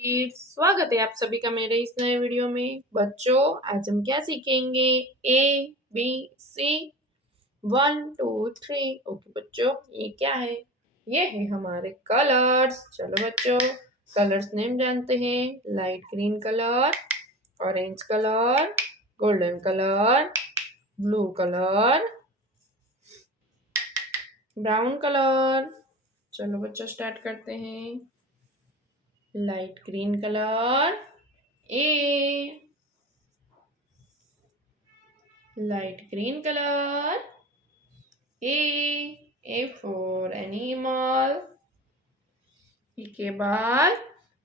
Kids, स्वागत है आप सभी का मेरे इस नए वीडियो में। बच्चों, आज हम क्या सीखेंगे? A B C 1 2 3। ओके बच्चों, ये क्या है? ये है हमारे कलर्स। चलो बच्चों, कलर्स नेम जानते हैं। Light green colour, orange colour, golden colour, blue colour, brown colour. चलो बच्चों, स्टार्ट करते हैं। Light green colour A, light green color A for animal। के बाद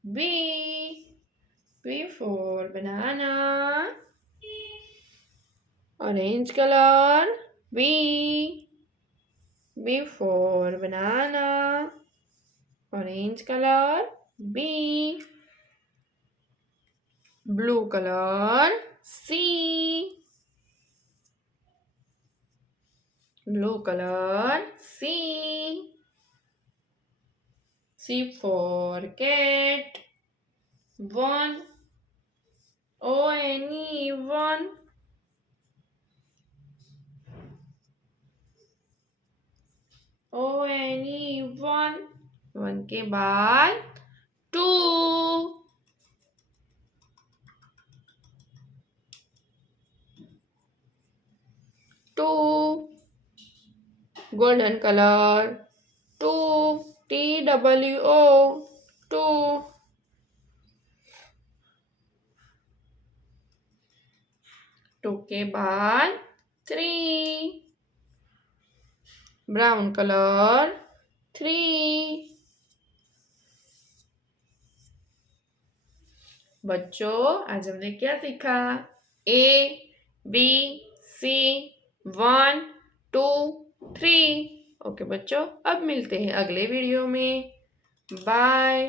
B for banana। orange color B for banana, orange color B। blue color C, blue color C for cat 1 one, one के बाद 2 golden color 2 TWO 2 के बाद 3 brown color 3। बच्चों, आज हमने क्या सीखा? ABC 1 2 3। ओके बच्चों, अब मिलते हैं अगले वीडियो में। बाय।